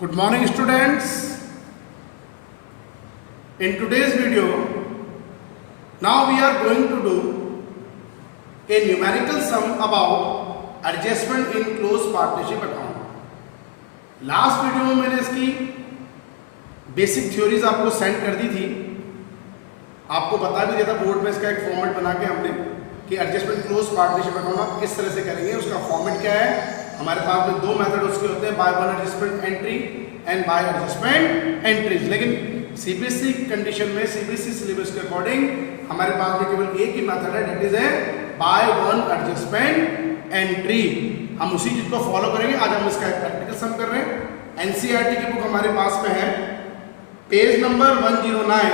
Good morning students. In today's video, now we are going to do a numerical sum about adjustment in closed partnership account. Last video में मैंने इसकी basic theories आपको send कर दी थी, आपको बता भी दिया था बोर्ड में इसका एक फॉर्मेट बना के हमने कि एडजस्टमेंट क्लोज पार्टनरशिप अकाउंट आप किस तरह से करेंगे, उसका फॉर्मेट क्या है। हमारे पास में दो मेथड उसके होते हैं, by one adjustment entry and by adjustment entries. लेकिन सीबीएसई कंडीशन में, सीबीएसई सिलेबस के अकॉर्डिंग हमारे पास में केवल एक ही मेथड है, दैट इज है बाय वन एडजस्टमेंट एंट्री। हम उसी चीज को फॉलो करेंगे। आज हम इसका एक प्रैक्टिकल सम कर रहे हैं। एनसीईआरटी की बुक हमारे पास में है, पेज नंबर 109,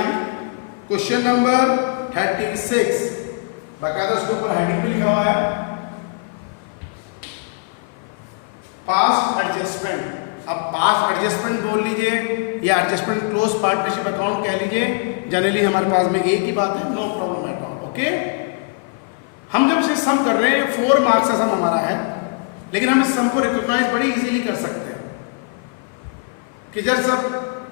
क्वेश्चन नंबर 36। बाकायदा उसके ऊपर हेडिंग भी लिखा हुआ है, पास्ट एडजस्टमेंट। अब पास्ट एडजस्टमेंट बोल लीजिए या एडजस्टमेंट क्लोज पार्टनरशिप अकाउंट कह लीजिए, जनरली हमारे पास में एक ही बात है, no problem at all. Okay, हम जब इसे सम कर रहे हैं, 4 मार्क्स का सम हमारा है, लेकिन हम इस सम को रिकॉग्नाइज बड़ी इजीली कर सकते हैं कि जब सब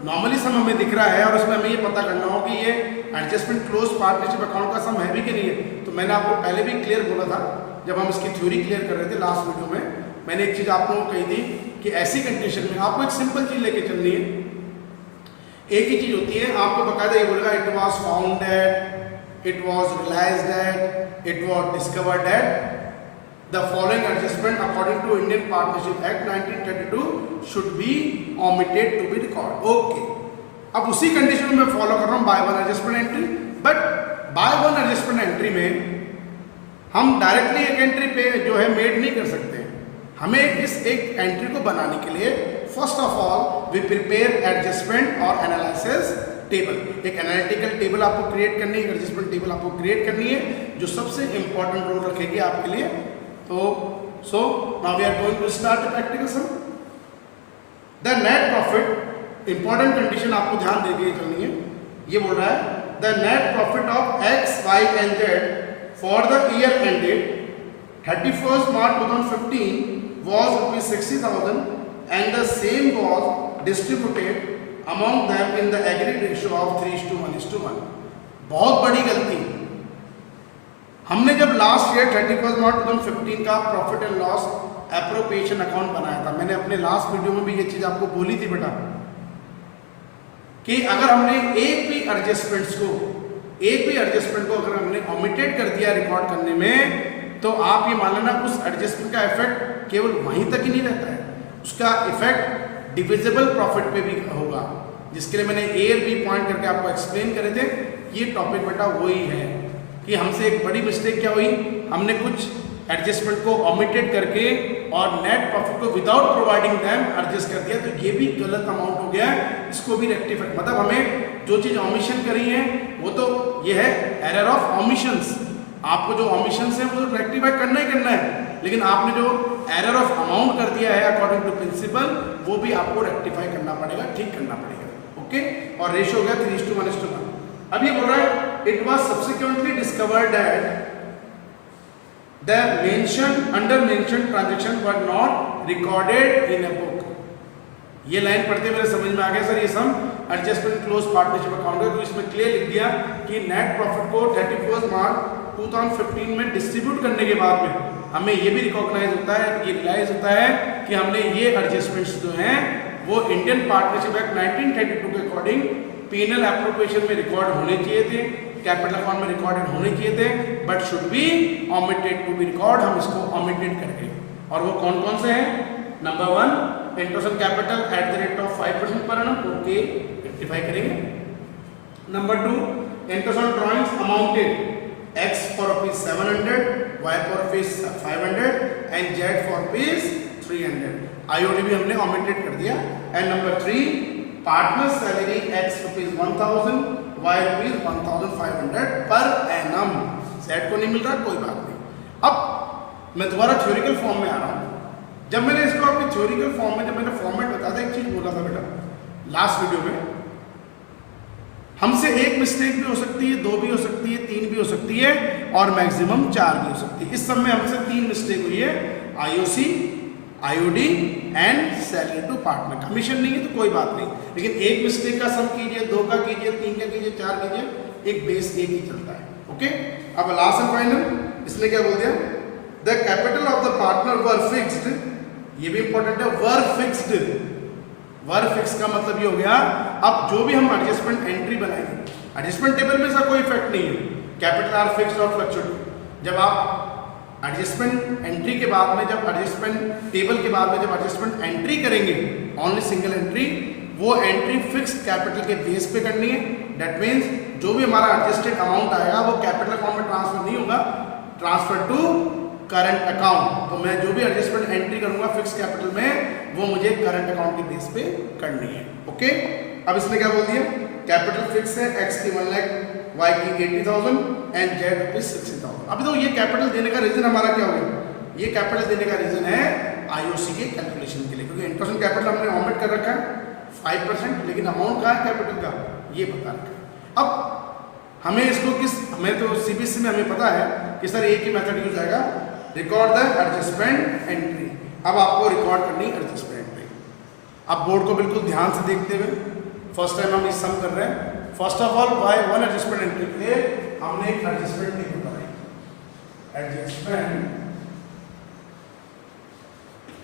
नॉर्मली सम हमें दिख रहा है और उसमें हमें ये पता करना हो कि ये एडजस्टमेंट क्लोज पार्टनरशिप अकाउंट का सम है भी कि नहीं है। तो मैंने आपको पहले भी क्लियर बोला था, जब हम इसकी थ्योरी क्लियर कर रहे थे लास्ट वीडियो में, मैंने एक चीज आप लोगों को कही थी कि ऐसी कंडीशन में आपको एक सिंपल चीज लेके चलनी है। एक ही चीज होती है, आपको बकायदा ये बोलेगा it was found that, it was realised that, it was discovered that the following adjustment according to Indian Partnership Act 1932 should be omitted to be recorded. Okay, अब उसी कंडीशन में फॉलो कर रहा हूँ bye one adjustment entry. But by one adjustment entry में हम directly एक entry पे जो है मेड नहीं कर सकते। हमें इस एक एंट्री को बनाने के लिए first of all we prepare adjustment और एनालिसिस टेबल। एक एनालिटिकल टेबल आपको क्रिएट करनी है, एडजस्टमेंट टेबल आपको क्रिएट करनी है, जो सबसे इंपॉर्टेंट रोल रखेगी आपके लिए। तो so now we are going to start the practical sum. The net profit, important condition आपको ध्यान देके चलनी है। ये बोल रहा है the net profit of X, Y and Z for the year ended 31st March 2015 was ₹60,000 and the same was distributed among them in the agreed ratio of 3:1:1। बहुत बड़ी गलती। हमने जब लास्ट ईयर 31 मार्च 2015 का profit and loss appropriation account बनाया था, मैंने अपने लास्ट वीडियो में भी ये चीज आपको बोली थी बेटा कि अगर हमने एक भी एडजस्टमेंट को अगर हमने ओमिटेड कर दिया रिकॉर्ड करने में, तो आप ये मान लेना उस एडजस्टमेंट का इफेक्ट केवल वहीं तक ही नहीं रहता है, उसका इफेक्ट डिविजिबल प्रॉफिट पे भी होगा, जिसके लिए मैंने ए और बी पॉइंट करके आपको एक्सप्लेन करे थे। ये टॉपिक बेटा वही है कि हमसे एक बड़ी मिस्टेक क्या हुई, हमने कुछ एडजस्टमेंट को ओमिटेड करके और नेट प्रॉफिट को विदाउट प्रोवाइडिंग देम एडजस्ट कर दिया, तो ये भी गलत अमाउंट हो गया है। इसको भी रेक्टिफाई, मतलब हमें जो चीज ओमिशन करी है वो तो ये है एरर ऑफ ओमिशंस। आपको जो ओमिशंस है वो तो रेक्टिफाई करना ही करना है, लेकिन आपने जो एरर ऑफ अमाउंट कर दिया है अकॉर्डिंग टू प्रिंसिपल, वो भी आपको रेक्टिफाई करना पड़ेगा, ठीक करना पड़ेगा। ओके, और रेशियो हो गया 3:1:1। अब ये बोल रहा है it was subsequently discovered that the under mentioned transaction were not recorded in a book। ये लाइन पढ़ते मेरे समझ में आ गया सर, ये सम एडजस्टमेंट क्लोज पार्टनरशिप अकाउंट है। तो इसमें क्लियर लिख दिया कि नेट प्रॉफिट को 31 मार्च 2015 में डिस्ट्रीब्यूट करने के बाद में हमें ये भी रिकॉग्नाइज होता है, ये रियलाइज होता है कि हमने ये एडजस्टमेंट्स जो हैं वो इंडियन पार्टनरशिप एक्ट 1932 के अकॉर्डिंग पीनल एप्रोप्रिएशन में रिकॉर्ड होने चाहिए थे, कैपिटल अकाउंट में रिकॉर्डेड होने चाहिए थे, but should be omitted to be record. हम इसको ओमिटेड करके, और वो कौन कौन से हैं? Number 1 interest on capital at the rate of 5% पर annum, ओके रेक्टिफाई करेंगे। Number 2 interest on drawings amounted X for ₹700, Y for ₹500 and Z for ₹300। IOD भी हमने ओमिटेड कर दिया। And number 3 partner salary X ₹1,000, Y ₹1,500 per annum. Set को नहीं मिल रहा, कोई बात नहीं। अब मैं दोबारा थ्योरिकल फॉर्म में आ रहा हूँ। जब मैंने इसको आपकी थ्योरिकल फॉर्म में, जब मैंने फॉर्मेट बता दिया, एक चीज बोला था बेटा लास्ट वीडियो में, हमसे एक मिस्टेक भी हो सकती है, 2 भी हो सकती है, 3 भी हो सकती है, और मैक्सिमम 4 भी हो सकती है। इस सब में हमसे 3 मिस्टेक हुई है, IOC, IOD and salary to partner. Commission नहीं है तो कोई बात नहीं, लेकिन एक मिस्टेक का सम कीजिए, 2 का कीजिए, 3 का कीजिए, 4 कीजिए, एक बेस एक ही चलता है। ओके, अब लास्ट एंड फाइनल इसने क्या बोल दिया, the capital of the partner were fixed, ये भी इंपॉर्टेंट है, वर फिक्स्ड। वर फिक्स का मतलब ये हो गया, अब जो भी हम एडजस्टमेंट एंट्री बनाएंगे, एडजस्टमेंट टेबल में इसका कोई इफेक्ट नहीं है, कैपिटल आर फिक्स्ड और फ्लक्चुएट। जब आप एडजस्टमेंट एंट्री के बाद में, जब एडजस्टमेंट टेबल के बाद में जब एडजस्टमेंट एंट्री करेंगे, ओनली सिंगल एंट्री, वो एंट्री फिक्स्ड कैपिटल के बेस पे करनी है। दैट मीन्स जो भी हमारा एडजस्टेड अमाउंट आएगा वो कैपिटल अकाउंट में ट्रांसफर नहीं होगा, ट्रांसफर टू करंट अकाउंट। तो मैं जो भी एडजस्टमेंट एंट्री करूंगा फिक्स कैपिटल में, वो मुझे करंट अकाउंट के बेस पे करनी है। ओके, अब इसने क्या बोल दिया, कैपिटल फिक्स है, एक्स की 1 लाख, वाई की 80,000 एंड जेड रुपीज 60,000। अभी तो ये कैपिटल देने का रीजन हमारा क्या हो गया, ये कैपिटल देने का रीजन है आईओसी के कैलकुलेशन के लिए, क्योंकि इंटरेस्ट ऑन कैपिटल हमने ऑमिट कर रखा है 5%, लेकिन अमाउंट कहाँ है कैपिटल का, ये बता रखा है। अब हमें इसको हमें तो सीबीएसई में हमें पता है कि सर एक ही मेथड यूज आएगा, रिकॉर्ड द एडजस्टमेंट एंट्री। अब आपको रिकॉर्ड करनी एडजस्टमेंट एंट्री। अब बोर्ड को बिल्कुल ध्यान से देखते हुए, फर्स्ट टाइम हम इस सम कर रहे हैं। First of all bye one adjustment entry के लिए हमने एक एडजस्टमेंट टेबल बनाई, एडजस्टमेंट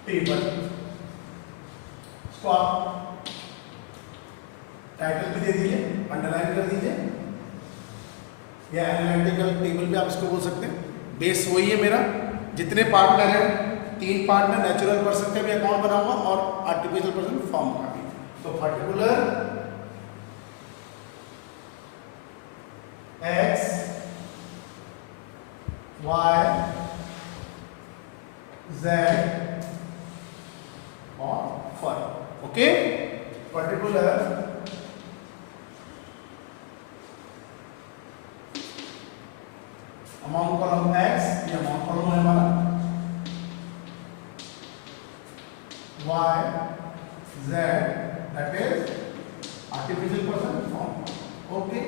टेबल। इसको आप टाइटल भी दे दीजिए, अंडरलाइन कर दीजिए, या एनालिटिकल टेबल भी आप इसको बोल सकते हैं। बेस वही है मेरा, जितने पार्टनर हैं, 3 पार्टनर, नेचुरल पर्सन का भी अकाउंट बनाऊंगा और आर्टिफिशियल पर्सन फॉर्म का भी। तो पर्टिकुलर एक्स वाई जेड और फाई। Okay, particular amount column X, ये अमाउंट कॉलम है हमारा, Y Z that is artificial person form. Okay,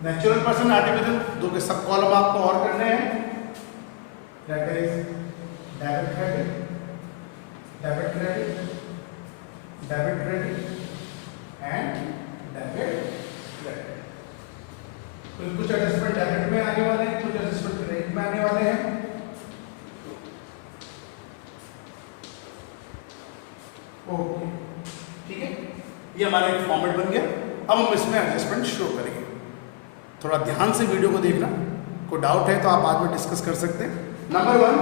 natural person artificial, दो के सब कॉलम आपको और करने हैं, that is debit credit, debit credit, debit credit and debit credit. तो कुछ एडजस्टमेंट डेबिट में आने वाले हैं, कुछ एडजस्टमेंट क्रेडिट में आने वाले हैं। ओके, ठीक है, ये हमारा एक फॉर्मेट बन गया। अब हम इसमें एडजस्टमेंट शो करेंगे। थोड़ा ध्यान से वीडियो को देखना, कोई डाउट है तो आप बाद में डिस्कस कर सकते हैं। नंबर 1,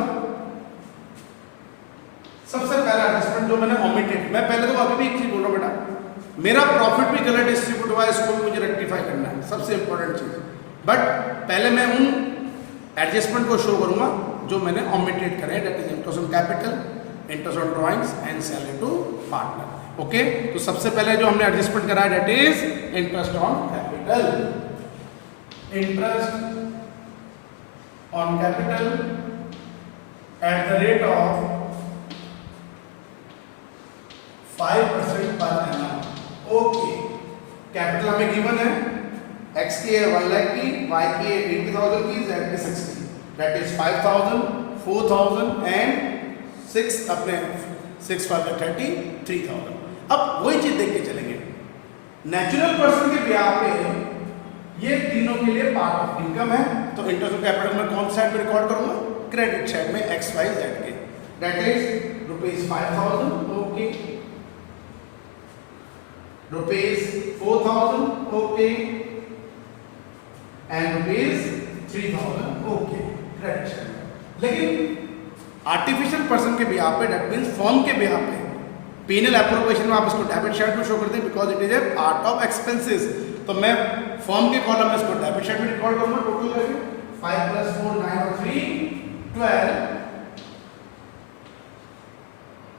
सबसे पहला एडजस्टमेंट जो मैंने ओमिटेड, मैं पहले तो अभी भी एक चीज बोल रहा हूं बेटा, मेरा प्रॉफिट भी गलत डिस्ट्रीब्यूट हुआ है, इसको भी मुझे रेक्टिफाई करना है, सबसे इंपॉर्टेंट चीज। बट पहले मैं उन एडजस्टमेंट को शो करूंगा जो मैंने ओमिटेड करे, that is interest on capital, interest on drawings and salary to partner. Okay, तो सबसे पहले जो हमने एडजस्टमेंट करा है that is interest on capital, interest on capital at the rate of 5% per annum. Okay, capital हमें given है, X की है 1 लाख की, वाई की है 80,000 की, जेड की 60, दैट इज 5,000, 4,000 एंड 6 अपने 6 5 33,000। अब वही चीज देख के चलेंगे, नेचुरल पर्सन के ब्याह पे ये तीनों के लिए पार्ट ऑफ इनकम है, तो इंटरेस्ट ऑफ कैपिटल में कौन साइड में रिकॉर्ड करूंगा, क्रेडिट साइड में एक्स वाई जेड के, that is rupees 5,000, okay, rupees 4,000, okay, and rupees 3,000, okay, credit side. लेकिन आर्टिफिशियल पर्सन के बिहाफ पे, दैट मीन्स फर्म के बिहाफ पे, पीनल एप्रोप्रिएशन में आप इसको डेबिट साइड में शो करते हैं because it is a part of expenses. तो मैं फर्म के कॉलम में इसको डेबिट साइड में रिकॉर्ड करूंगा, टोटल करके 5 + 4 9 और 3 12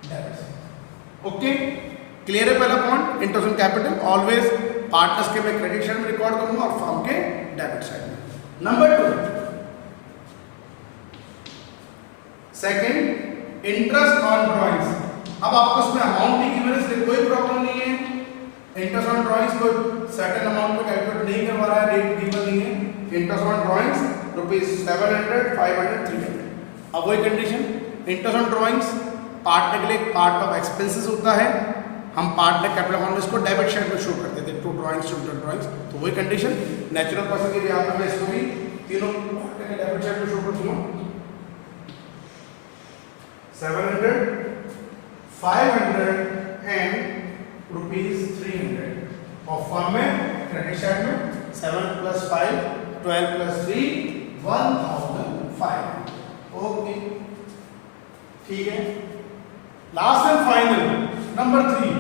डेबिट। ओके, क्लियर है पहला point, interest on capital always partners के मैं क्रेडिट साइड में रिकॉर्ड करूंगा और फर्म के डेबिट साइड में। Number 2, second, interest on drawings. अब आपको इसमें अमाउंट भी गिवन है, इसलिए कोई प्रॉब्लम नहीं है, इंटरेस्ट ऑन ड्रॉइंग्स कोई सर्टेन अमाउंट को कैलकुलेट नहीं करवा रहा है, रेट गिवन नहीं है। Interest on drawings 700, 500, 300। अब वही condition, interest on drawings partner के लिए पार्ट ऑफ एक्सपेंसेस होता है, हम पार्टनर कैपिटल अकाउंट में इसको डेबिट साइड में शो करते थे, टू ड्राइंग्स टू ड्राइंग्स। तो वही कंडीशन नेचुरल पर्सन के लिए यहाँ पर मैं इसको भी तीनों पार्टनर के डेबिट साइड में शो कर दूंगा। 700, 500 एंड ₹300 और फर्म में क्रेडिट साइड में 7 + 5 12 + 3 1500। ओके ठीक है। लास्ट एंड फाइनल नंबर 3,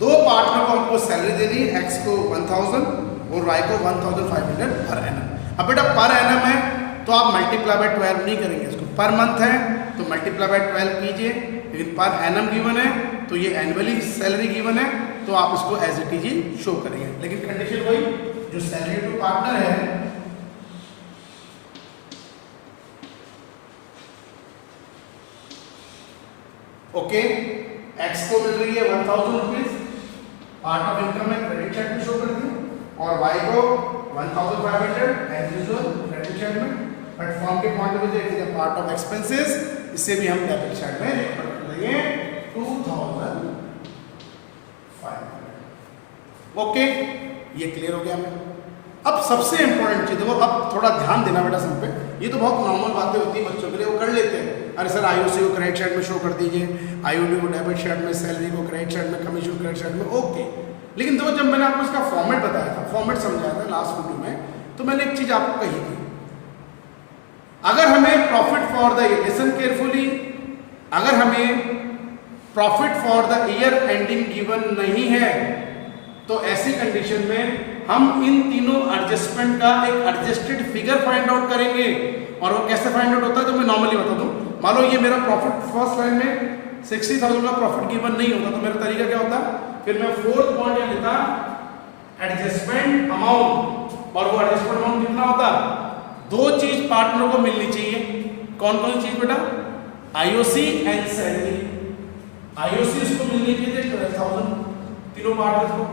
दो पार्टनर को हमको सैलरी देनी है, एक्स को 1000 और वाई को 1500 पर एनम। अब बेटा पर एनम है तो आप मल्टीप्लाई बाय 12 नहीं करेंगे इसको, पर मंथ है तो मल्टीप्लाई बाय 12 कीजिए, लेकिन पर एनम गिवन है तो ये एनुअली सैलरी गिवन है तो आप इसको एज इट इज शो करेंगे। लेकिन कंडीशन वही, जो सैलरी टू पार्टनर है ओके, एक्स को मिल रही है 1000 रुपीज, पार्ट ऑफ इनकम में क्रेडिट साइड में शो कर दिया, और वाई को 1500 एज यूजुअल क्रेडिट साइड में, बट फॉर्म के पॉइंट ऑफ व्यू से it is part of expenses, इसे भी हम डेबिट साइड में रिकॉर्ड कर देंगे 2500। ओके ये क्लियर हो गया हमें। अब सबसे इंपॉर्टेंट चीज देखो, अब थोड़ा ध्यान देना बेटा सब पे, ये तो बहुत नॉर्मल बातें होती है बच्चों के लिए, वो कर लेते हैं। अरे सर आईओसी को क्रेडिट साइड में शो कर दीजिए, आईओडी को डेबिट साइड में, सैलरी को क्रेडिट साइड में, कमीशन क्रेडिट साइड में, ओके। लेकिन देखो जब मैंने आपको इसका फॉर्मेट बताया था, फॉर्मेट समझाया था लास्ट वीडियो में, तो मैंने एक चीज आपको कही थी, अगर हमें profit for the year, listen carefully, अगर हमें profit for the year ending given नहीं है तो ऐसी कंडीशन में हम इन तीनों एडजस्टमेंट का एक एडजस्टेड फिगर फाइंड आउट करेंगे। और वो कैसे फाइंड आउट होता है तो मैं नॉर्मली बता दूं, मान लो ये मेरा प्रॉफिट फर्स्ट लाइन में 60,000 का प्रॉफिट गिवन नहीं होता तो मेरा तरीका क्या होता, फिर मैं फोर्थ पॉइंट यहां लेता एडजस्टमेंट अमाउंट, और वो एडजस्टमेंट अमाउंट कितना होता, दो चीज पार्टनर को मिलनी चाहिए। कौन कौन सी चीज बेटा, आईओसी एंड सैलरी। आईओसी इसको मिलनी चाहिए 12,000 तीनों पार्टनर्स को,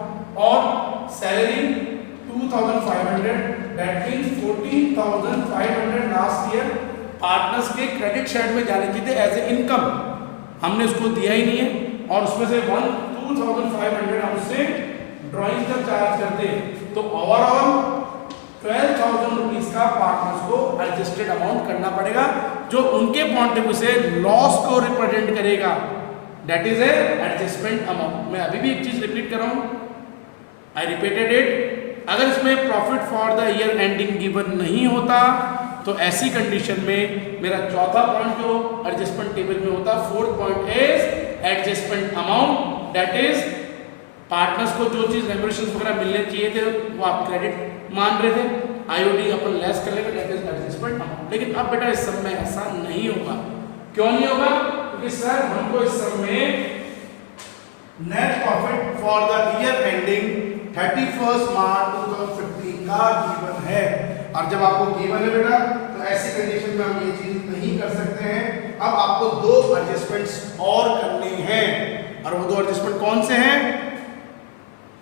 और salary 2500, that means 14,500 last year partners के क्रेडिट साइड में जाने चाहिए एज ए इनकम, हमने उसको दिया ही नहीं है, और उसमें से 2500 हम उससे ड्राइंग का चार्ज करते, तो ओवरऑल 12,000 रुपीज का पार्टनर्स को एडजस्टेड अमाउंट करना पड़ेगा, जो उनके पॉइंट ऑफ व्यू से लॉस को रिप्रेजेंट करेगा, that is a adjustment amount. मैं अभी भी एक चीज रिपीट कर रहा हूं, आई रिपीटेड इट, अगर इसमें profit for the year ending given नहीं होता तो ऐसी कंडीशन में मेरा चौथा पॉइंट जो एडजस्टमेंट टेबल में होता, fourth point is adjustment amount, that is partners को जो चीज रेम्यूनरेशन वगैरह मिलने चाहिए थे वो आप क्रेडिट मान रहे थे, आईओडी अपन लेस कर लेंगे, दैट इज एडजस्टमेंट अमाउंट। लेकिन अब बेटा इस सब में ऐसा नहीं होगा, क्यों नहीं होगा, क्योंकि सर हमको इस सब में net profit for the year ending 31 March 2015 का गिवन है, और जब आपको गिवन है बेटा तो ऐसी कंडीशन में हम ये चीज नहीं कर सकते हैं। अब आपको दो एडजस्टमेंट्स और करने हैं, और वो दो एडजस्टमेंट कौन से हैं,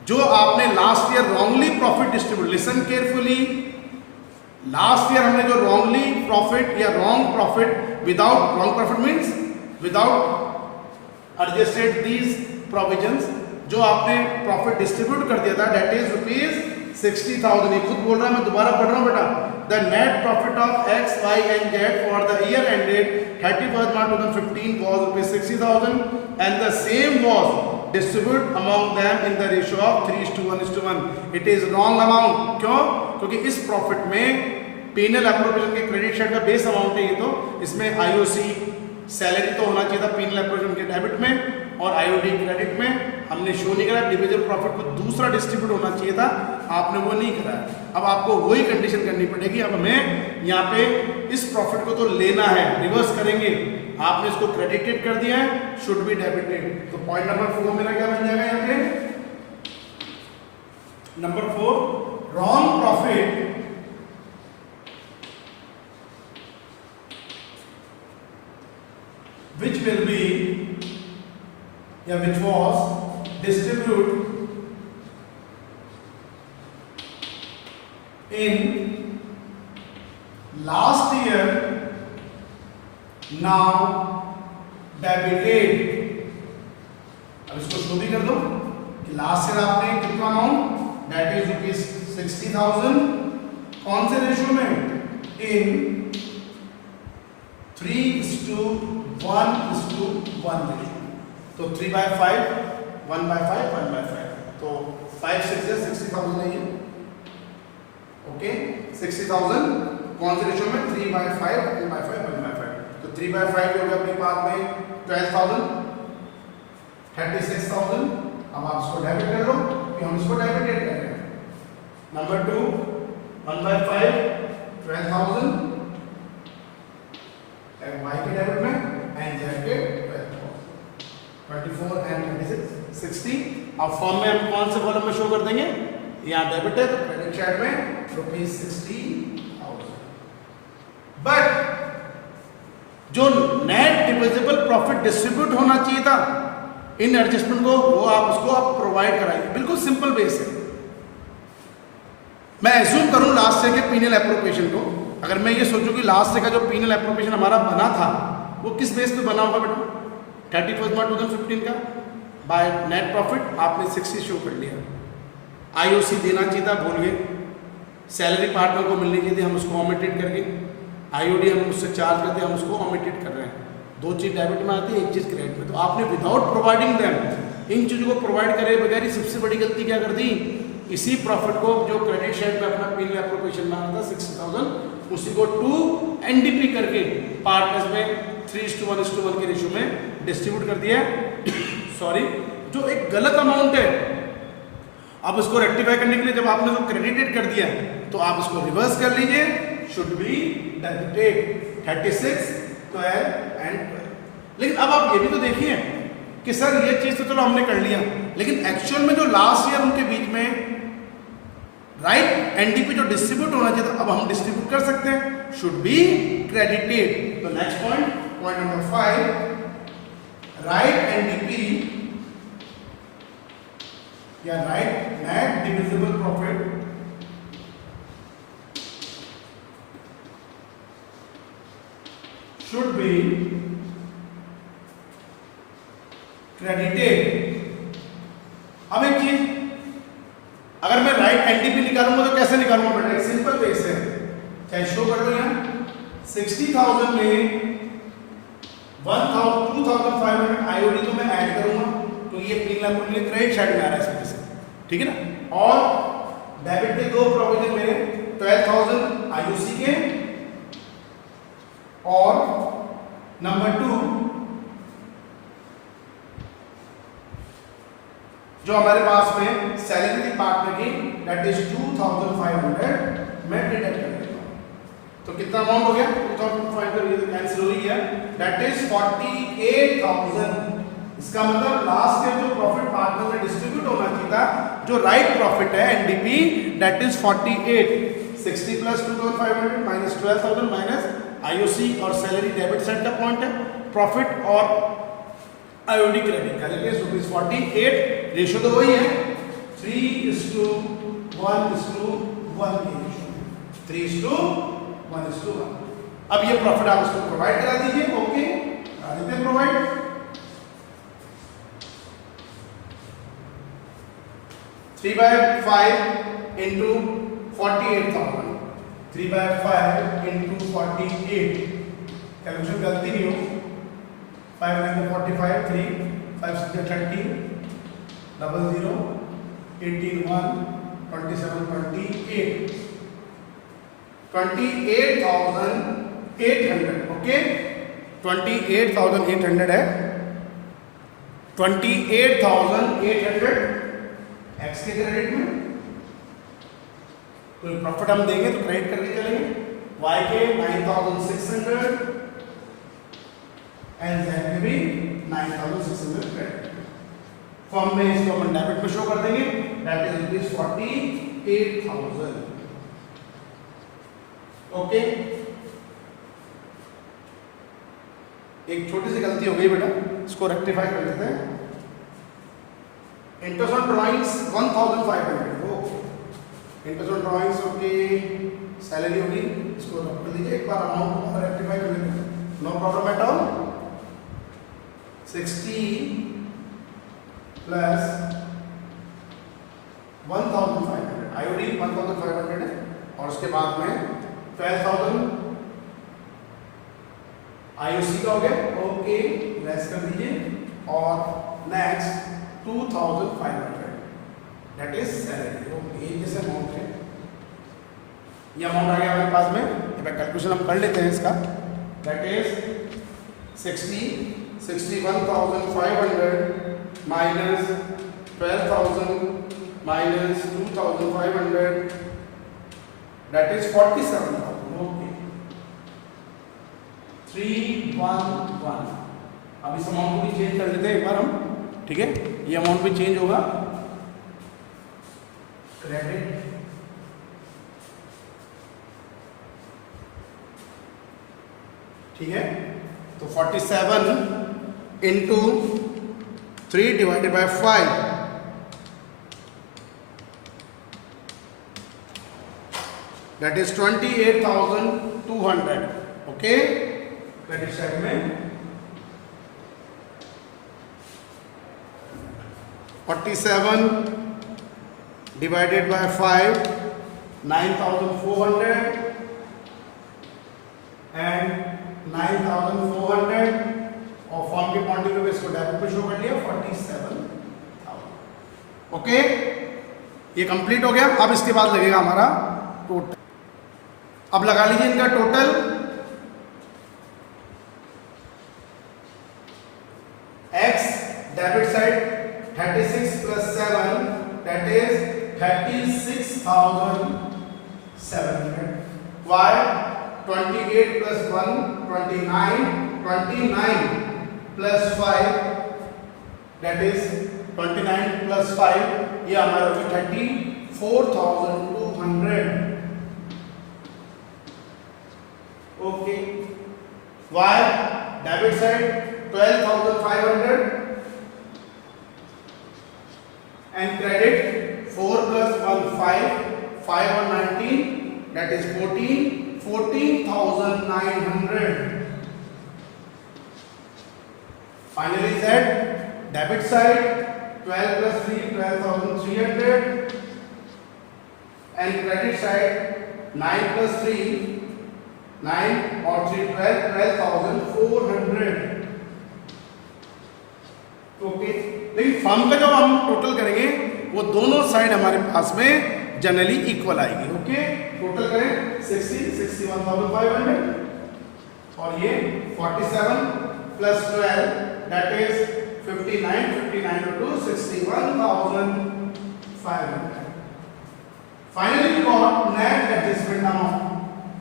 जो आपने last year wrongly profit distribute, listen carefully, last year हमने जो रॉन्गली प्रॉफिट या wrong profit without, wrong profit means without adjusted these provisions, जो आपने प्रॉफिट डिस्ट्रीब्यूट कर दिया था, दैट इज ₹60,000। ये खुद बोल रहा है, मैं दोबारा पढ़ रहा हूं बेटा, the net profit of X Y and Z for the year ended 31 March 2015 was ₹60,000 and the same was distributed among them in the ratio of 3:1:1। it is wrong amount, क्यों, क्योंकि इस प्रॉफिट में पेनल एप्रोप्रिएशन के credit side का base amount है, ये तो इसमें आईओसी सैलरी तो होना चाहिए था पेनल एप्रोप्रिएशन के डेबिट में, और आईओडी क्रेडिट में हमने शो नहीं करा, डिविजिबल प्रॉफिट को दूसरा डिस्ट्रीब्यूट होना चाहिए था, आपने वो नहीं कराया। अब आपको वही कंडीशन करनी पड़ेगी, अब हमें यहाँ पे इस प्रॉफिट को तो लेना है, रिवर्स करेंगे, आपने इसको क्रेडिटेड कर दिया है, शुड बी डेबिटेड। तो पॉइंट नंबर 4 मेरा क्या बन जाएगा यहाँ पे, number 4, wrong profit which will be which was distributed last year now debited. अब इसको शो भी कर दो कि लास्ट ईयर आपने कितना अमाउंट, दैट इज रुपीज 60,000, कौन से रेशियो में, इन 3:1:1 रेशियो। तो 3/5, 1/5, 1/5, तो 5 6 से 60,000 है ये। ओके, 60,000 कौन से रेशियो में, 3/5, 1/5, 1/5। तो 3/5 हो गया अपने पास में 12,000, 36,000। अब आप इसको डेबिट कर लो कि हम इसको डेबिट कर रहे हैं। नंबर 2, 1/5, 12,000 y के डेबिट में एंड z के 24 एंड 26, 60। अब फॉर्म में हम कौन से कॉलम में शो कर देंगे, यहाँ डेबिट है तो क्रेडिट साइड में ₹60,000। बट जो नेट डिविजिबल प्रॉफिट डिस्ट्रीब्यूट होना चाहिए था इन एडजस्टमेंट को, वो आप उसको आप प्रोवाइड कराइए। बिल्कुल सिंपल बेस है। मैं एज्यूम करूं लास्ट ईयर के पीनल एप्रोप्रिएशन को, अगर मैं ये सोचूं कि लास्ट ईयर का जो पीनल एप्रोप्रिएशन हमारा बना था वो किस बेस पे बना होगा बेटा, 31 मार्च 2015 का बाय नेट प्रॉफिट आपने 60 शो कर लिया। आईओसी देना चाहिए था, भूल गए। सैलरी पार्टनर को मिलनी चाहिए थी, हम उसको ओमिटेड करके, आईओडी हम उससे चार्ज करते, हम उसको ओमिटेड कर रहे हैं। दो चीज़ डेबिट में आती है, एक चीज़ क्रेडिट में। तो आपने विदाउट प्रोवाइडिंग देम इन चीज़ों को प्रोवाइड करे बगैर ही सबसे बड़ी गलती क्या कर दी, इसी प्रॉफिट को जो क्रेडिट साइड पे अपना पीनल एप्रोप्रिएशन में आना था 60,000, उसी को 2 एनडीपी करके पार्टनर्स में 3:1:1 के रेशियो में डिस्ट्रीब्यूट कर दिया सॉरी, जो एक गलत अमाउंट है। अब उसको रेक्टिफाई करने के लिए जब आपने तो क्रेडिटेड कर दिया तो आप इसको रिवर्स कर लीजिए, शुड बी डेबिटेड 36, 12 एंड 12। लेकिन अब आप ये भी तो देखिए कि सर ये चीज तो चलो हमने कर लिया, लेकिन एक्चुअल में जो लास्ट ईयर उनके बीच में राइट एनडीपी जो डिस्ट्रीब्यूट होना चाहिए था, अब हम डिस्ट्रीब्यूट कर सकते हैं, शुड बी क्रेडिटेड। तो next point, point number 5, right NDP या right net divisible profit should be credited। अब एक चीज, अगर मैं राइट एनडीपी निकालूंगा तो कैसे निकालूंगा बेटा, सिंपल बेस है, चाहे शो कर लो यहाँ 60,000 में 2,500 आईओडी तो मैं ऐड करूंगा, तो ये पीनल क्रेडिट साइड में आ रहा है इस वजह से, ठीक है ना। और डेबिट के दो प्रोविजन मेरे 12,000 आईओसी के, और नंबर 2 जो हमारे पास में सैलरी थी पार्टनर की, दैट इज 2,500 मैं डिडक्ट कर देता हूं। तो कितना अमाउंट हो गया, 2,500 ये तो कैंसिल हो गया, दैट इज 48,000। इसका मतलब लास्ट ईयर जो प्रॉफिट पार्टनर में डिस्ट्रीब्यूट होना चाहिए था, जो राइट प्रॉफिट है NDP, that is 48, 60 plus 2,500 minus 12,000 minus IOC और सैलरी डेबिट साइड का पॉइंट है, प्रॉफिट और आईओडी क्रेडिट का, लेकिन रुपीज 48, रेशियो तो वही है 3:1:1 की रेशियो, 3:1:1। अब ये प्रॉफिट आप इसको प्रोवाइड करा दीजिए, ओके करा देते हैं प्रोवाइड। 3/5 into 48,000, 3/5 into 48, कैलकुलेशन गलती नहीं हो, 5 9 45, 3 5 6 30, 00 18 1 27 28, 28,800, ओके 28,800 है, 28,800 एक्स के क्रेडिट में, कोई प्रॉफिट हम देंगे तो क्रेडिट करके चलेंगे, y के 9,600 एंड z के भी 9,600 क्रेडिट। फॉर्म में इसको अपन डेबिट में शो कर देंगे, दैट इज रुपीज 48,000, ओके। एक छोटी सी गलती हो गई बेटा, इसको रेक्टिफाई कर लेते हैं। Interest on drawings 1,500, interest on drawings okay salary होगी, इसको रख कर दीजिए, एक बार अमाउंट को रेक्टिफाई कर लेते हैं, no problem at all. 60 plus 1500 IOD 1500 है, और उसके बाद में 12,000 आईओसी का हो गया, ओके लेस कर दीजिए, और next 2,500 that is salary. Okay ये जैसे अमाउंट है, ये अमाउंट आ गया हमारे पास में। कैलकुलेशन हम कर लेते हैं इसका, that is 61,500 minus 12,000 minus 2,500 that is 47,000। Okay 311। अब इस अमाउंट को भी चेंज कर देते हैं एक बार हम, ठीक है, ये अमाउंट भी चेंज होगा, क्रेडिट ठीक है, तो 47 into 3 divided by 5 that is 28,200। Okay credit side में 47 डिवाइडेड बाय 5 9,400 एंड 9,400 और फॉर्म के पॉइंट ऑफ व्यू इसको डेबिट पे शो कर लिया 47,000। ओके ये कंप्लीट हो गया। अब इसके बाद लगेगा हमारा टोटल। अब लगा लीजिए इनका total, X debit side 36 plus 7 that is 36,700, Y 28 plus 1 29, 29 plus 5 that is 29 plus 5 ये हमारा होगी 34,200। Okay Y debit side 12,500 and credit 4 plus 1 5 5 और 19 that is 14,900। finally said debit side 12 plus 3 12,300 and credit side 9 plus 3 9 और 3 12 12,400। Okay लेकिन firm का जब हम total करेंगे वो दोनों साइड हमारे पास में जनरली इक्वल आएगी। ओके टोटल करें 61,500 और ये 47 plus 12 that is 59 to 61,500। Finally we got net adjustment amount.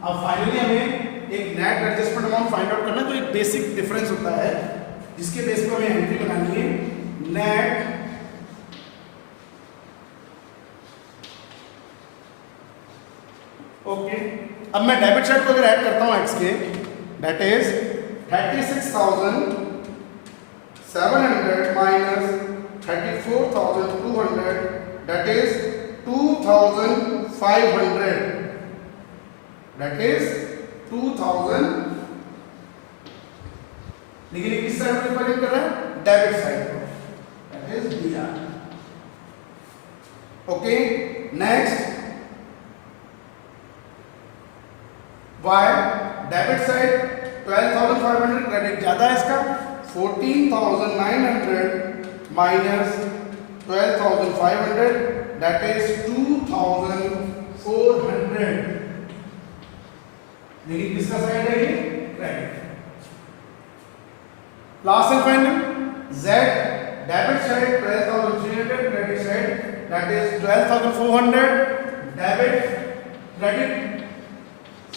अब फाइनली हमें एक net adjustment amount find out करना है, तो एक बेसिक डिफरेंस होता है जिसके बेस पर हमें एंट्री बनानी है। नेट ओके अब मैं डेबिट साइड को अगर ऐड करता हूं एक्स के that is 36,700 minus 34,200 that is 2,500 that is 2,000। लेकिन किस साइड में रिप्रेजेंट कर रहा है? डेबिट साइड को, that is DR. Okay next Y debit side 12,500 credit ज्यादा है इसका 14,900 माइनस 12,500 दैट इज 2,400। लेकिन किसका साइड है ये? Credit. Last and final Z debit side 12,300 credit side that is 12,400 debit credit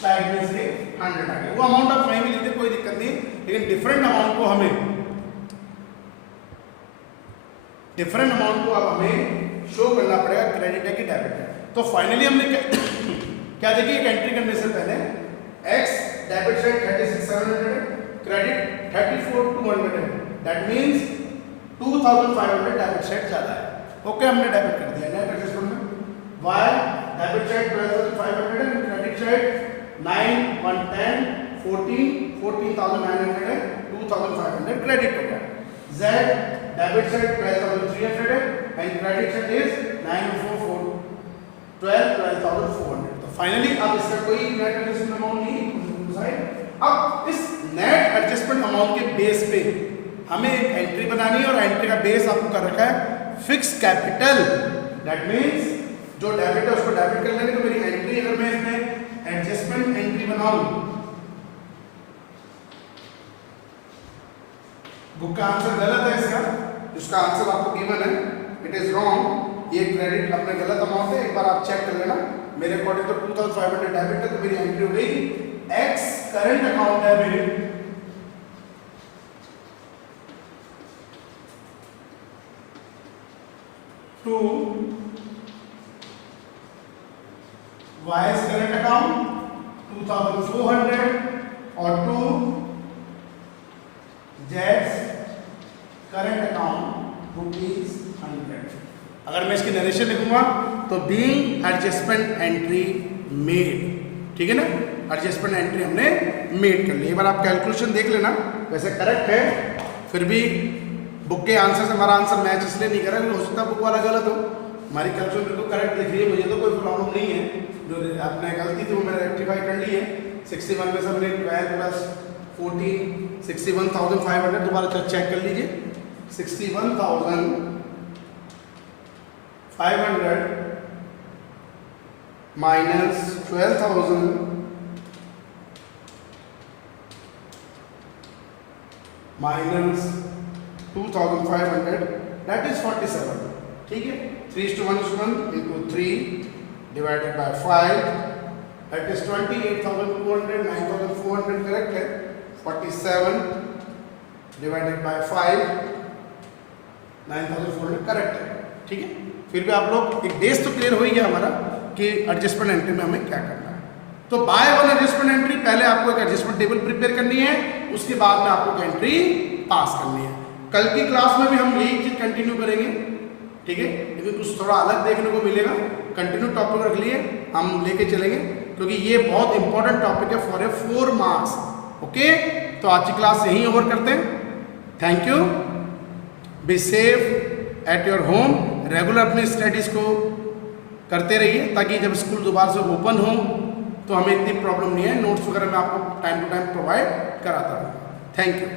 side में से 100 आ गया। वो अमाउंट आप कहीं भी लिखते कोई दिक्कत नहीं, लेकिन डिफरेंट अमाउंट को अब हमें शो करना पड़ेगा क्रेडिट है कि डेबिट है। तो फाइनली हमने क्या देखिए एक एंट्री करने से पहले x डेबिट साइड 36,700 है, क्रेडिट 34,200 है, दैट मींस 2,500 डेबिट साइड ज्यादा है। ओके हमने डेबिट कर दिया नेट एडजस्टमेंट में। y डेबिट साइड 12,500 है, क्रेडिट क्रेडिट साइड 9, 1, 10, 14, 14,900 है, 2,500 क्रेडिट हो गया। Z डेबिट साइड 12,300 है एंड क्रेडिट साइड इज 9, 4, 4, 12,400। तो फाइनली अब इसका कोई नेट एडजस्टमेंट अमाउंट नहीं। अब इस नेट एडजस्टमेंट अमाउंट के बेस पे हमें एक एंट्री बनानी है और एंट्री का बेस आपको कर रखा है फिक्स कैपिटल। दैट मींस जो डेबिट है उसको डेबिट कर लेंगे। तो मेरी एंट्री अगर मैं इसमें एडजस्टमेंट एंट्री बनाऊं, बुक का आंसर गलत है इसका, उसका आंसर आपको गिवन है, इट इज रॉन्ग, ये क्रेडिट अपने गलत अमाउंट है, एक बार आप चेक कर लेना। मेरे अकॉर्डिंग तो 2500 डेबिट है, तो मेरी एंट्री हो गई एक्स करंट अकाउंट है मेरे टू वाइज करंट अकाउंट 2400 और टू जेड्स करंट अकाउंट ₹100। अगर मैं इसकी नरेशन लिखूंगा तो बीइंग एडजस्टमेंट एंट्री मेड, ठीक है ना, एडजस्टमेंट एंट्री हमने मेड कर ली। एक बार आप कैलकुलेशन देख लेना, वैसे करेक्ट है, फिर भी बुक के आंसर से हमारा आंसर मैच इसलिए नहीं कर रहा क्योंकि हो सकता है बुक वाला गलत हो, हमारी कैलकुलेशन बिल्कुल करेक्ट दिख रही है, मुझे तो कोई प्रॉब्लम नहीं है। जो आपने गलती थी वो मैंने रेक्टिफाई कर ली है। 61 में से हमने 12 प्लस 14 61,500 दोबारा चेक कर लीजिए। 61,500 माइनस 12,000 माइनस 2,500 दैट इज 47, ठीक है। 3:1 into 3 divided by 5 that is 28,200, 9,400 correct है। 47 divided by 5 9,400 करेक्ट है, ठीक है। फिर भी आप लोग एक बेस तो क्लियर हो ही गया हमारा कि एडजस्टमेंट एंट्री में हमें क्या करना है। तो बाय वन एडजस्टमेंट एंट्री पहले आपको एक एडजस्टमेंट टेबल प्रिपेयर करनी है, उसके बाद में आपको एंट्री पास करनी है। कल की क्लास में भी हम यही चीज कंटिन्यू करेंगे, ठीक है, लेकिन कुछ थोड़ा अलग देखने को मिलेगा। कंटिन्यू टॉपिक रख लिए हम लेके चलेंगे क्योंकि ये बहुत इंपॉर्टेंट टॉपिक है फॉर ए 4 मार्क्स। ओके, तो आज की क्लास यहीं ओवर करते हैं। Thank you, be safe at your home. Regular अपनी स्टडीज को करते रहिए ताकि जब स्कूल दोबारा से ओपन हो तो हमें इतनी प्रॉब्लम नहीं है। नोट्स वगैरह मैं आपको टाइम टू टाइम प्रोवाइड कराता हूँ। Thank you.